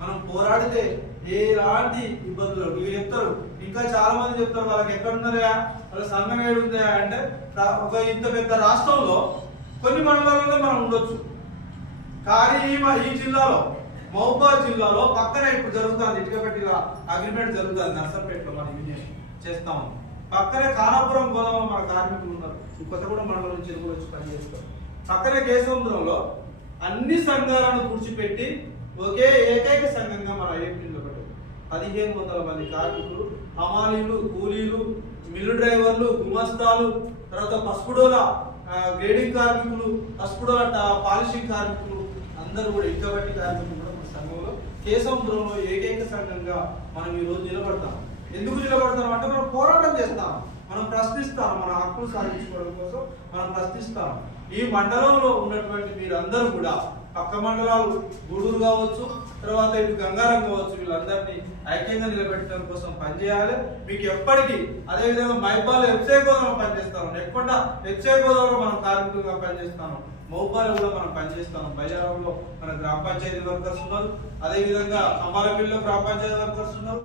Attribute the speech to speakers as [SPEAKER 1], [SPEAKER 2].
[SPEAKER 1] మనం పోరాడితే ఎలాంటి ఇబ్బందులు మీరు చెప్తారు ఇంకా చాలా మంది చెప్తారు వాళ్ళకి ఎక్కడ ఉన్నారా వాళ్ళ సంఘం ఏడు ఉందా అంటే ఒక ఇంత పెద్ద రాష్ట్రంలో కొన్ని మండలాలలో మనం ఉండొచ్చు. కానీ ఈ జిల్లాలో మహబూబాద్ జిల్లాలో పక్కనే ఇప్పుడు జరుగుతుంది ఇటుకపెట్టి అగ్రిమెంట్ జరుగుతుంది నర్సంపేటలో మనం యూనియన్ చేస్తాము. పక్కనే కానాపురం గోదావరి మన కార్మికులు ఉన్నారు. ఈ కొత్తగూడెం మండలం నుంచి ఇరువురు వచ్చి పనిచేస్తారు. పక్కనే కేసముద్రంలో అన్ని సంఘాలను కూర్చిపెట్టి ఒకే ఏకైక సంఘంగా మన ఐఎంపీ నిలబడ్డది పదిహేను వందల మంది కార్మికులు హమాలీలు కూలీలు మిల్లు డ్రైవర్లు గుమస్తాలు తర్వాత పసుపుడోల గ్రేడింగ్ కార్మికులు పసుపుడోల పాలిషింగ్ కార్మికులు అందరూ కూడా ఇంకబట్టి కార్మికులు కూడా మన సంఘంలో కేసముద్రంలో ఏకైక సంఘంగా మనం ఈ రోజు నిలబడతాం. ఎందుకు నిలబడతాం అంటే మనం పోరాటం చేస్తాం. మనం ప్రశ్నిస్తాం మన హక్కులు సాధించుకోవడం కోసం మనం ప్రశ్నిస్తాం. ఈ మండలంలో ఉన్నటువంటి మీరందరూ కూడా పక్క మండలాలు గూడూరు కావచ్చు తర్వాత ఇటు గంగారం కావచ్చు వీళ్ళందరినీ ఐక్యంగా నిలబెట్టడం కోసం పనిచేయాలి. మీకు ఎప్పటికీ అదేవిధంగా మైబాల్ వెబ్సైట్ గోదాంలో పనిచేస్తాను. నెక్కొండ వెబ్సైట్ గోదావరిలో మనం కార్మికులుగా పనిచేస్తాను. మౌబాలో కూడా మనం పనిచేస్తాం బయ్యారంలో మన గ్రామ పంచాయతీ వర్కర్స్ ఉన్నారు. అదేవిధంగా అమరపల్లిలో గ్రామ పంచాయతీ వర్కర్స్ ఉన్నారు.